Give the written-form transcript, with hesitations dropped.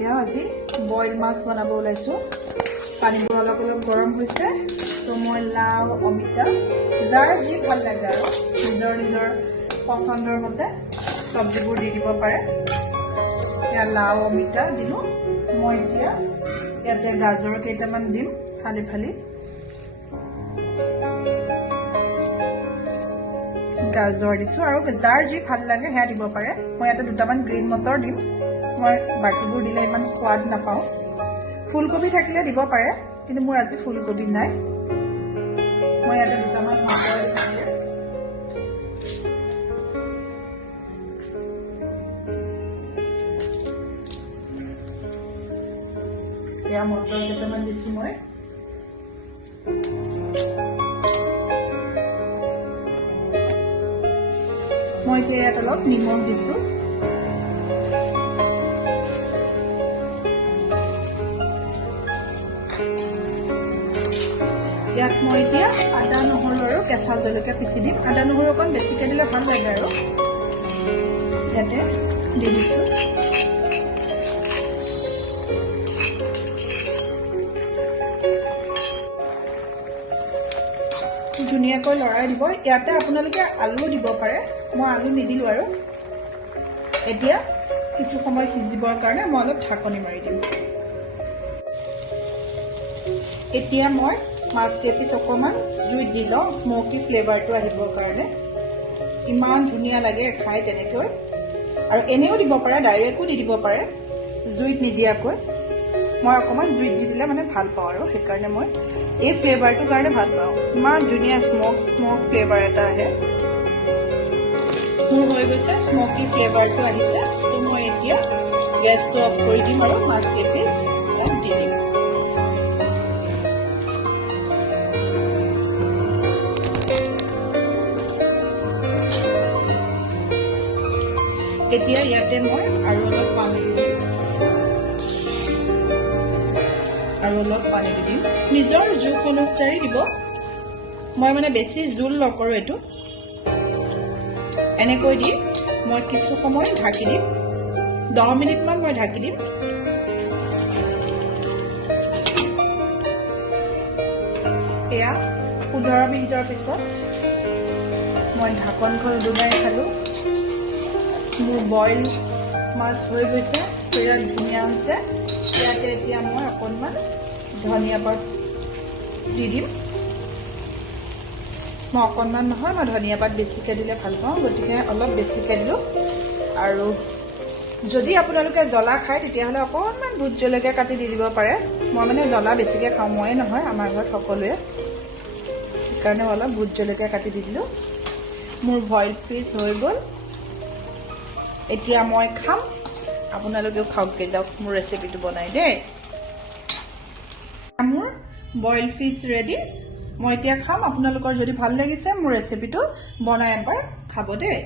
এয়া আজি বইল মাছ বনাব ওলাইছো পানীবোৰ অলপ অলপ গৰম হৈছে তো মই লাও অমিতা যাৰ যি ভাল লাগে আৰু নিজৰ নিজৰ পছন্দৰ মতে সবজিবোৰ দি দিব পাৰে এয়া লাও অমিতা দিলো মই এতিয়া ইয়াতে গাজৰ কেইটামান দিম ফালি ফালি গাজৰ দিছো আৰু যাৰ যি ভাল লাগে হেয়া দিব পাৰে মই ইয়াতে দুটামান গ্ৰীণ মটৰ দিম মই বাকিবোৰ দিলে ইমান সোৱাদ নাপাওঁ ফুলকবি থাকিলে দিব পাৰে কিন্তু মোৰ আজি ফুলকবি নাই মই ইয়াতে দুটামান মটৰ দিম এয়া মটৰ কেইটামান দিছো মই এতিয়া ইয়াত অলপ নিমখ দিছো ইয়াত মই এতিয়া আদা নহৰু আৰু কেঁচা জলকীয়া পিচি দিম আদা নহৰু অকণ বেছিকৈ দিলে ভাল লাগে আৰু ইয়াতে দি দিছো ধুনীয়াকৈ লৰাই দিব ইয়াতে আপোনালোকে আলু দিব পাৰে মই আলু নিদিলো আৰু এতিয়া কিছু সময় সিজিবৰ কাৰণে মই অলপ ঢাকনি মাৰি দিম এতিয়া মই মাছ কেইপিচ অকণমান জুইত দি লওঁ স্মকি ফ্লেভাৰটো আহিবৰ কাৰণে ইমান ধুনীয়া লাগে খাই তেনেকৈ আৰু এনেও দিব পাৰে ডাইৰেক্টো দি দিব পাৰে জুইত নিদিয়াকৈ মই অকণমান জুইত দি দিলে মানে ভাল পাওঁ আৰু সেইকাৰণে মই এই ফ্লেভাৰটোৰ কাৰণে ভাল পাওঁ ইমান ধুনীয়া স্মক ফ্লেভাৰ এটা আহে মোৰ হৈ গৈছে স্মকি ফ্লেভাৰটো আহিছে তো মই এতিয়া গেছটো অফ কৰি দিম আৰু মাছ কেইপিচ তাত দি দিম এতিয়া ইয়াতে মই আৰু অলপ পানী দি দিম নিজৰ জোখ অনুযায়ী দিব মই মানে বেছি জোল নকৰোঁ এইটো এনেকৈ দি মই কিছু সময় ঢাকি দিম 10 মিনিটমান মই ঢাকি দিম এয়া 15 মিনিটৰ পিছত মই ঢাকনখন দুবাৰ খালোঁ মোৰ বইল মাছ হৈ গৈছে বিৰাট ধুনীয়া হৈছে ইয়াতে এতিয়া মই অকণমান ধনিয়া পাত দি দিম মই অকণমান নহয় মই ধনিয়া পাত বেছিকৈ দিলে ভাল পাওঁ গতিকে অলপ বেছিকৈ দিলোঁ আৰু যদি আপোনালোকে জ্বলা খায় তেতিয়াহ'লে অকণমান ভোট জলকীয়া কাটি দি দিব পাৰে মই মানে জ্বলা বেছিকৈ খাওঁ ময়ে নহয় আমাৰ ঘৰত সকলোৱে সেইকাৰণে অলপ ভোট জলকীয়া কাটি দি দিলোঁ মোৰ বইল ফিছ হৈ গ'ল এতিয়া মই খাম আপোনালোকেও খাওকগৈ যাওক মোৰ ৰেচিপিটো বনাই দেই মোৰ বইল ফিছ ৰেডি মই এতিয়া খাম আপোনালোকৰ যদি ভাল লাগিছে মোৰ ৰেচিপিটো বনাই এবাৰ খাব দেই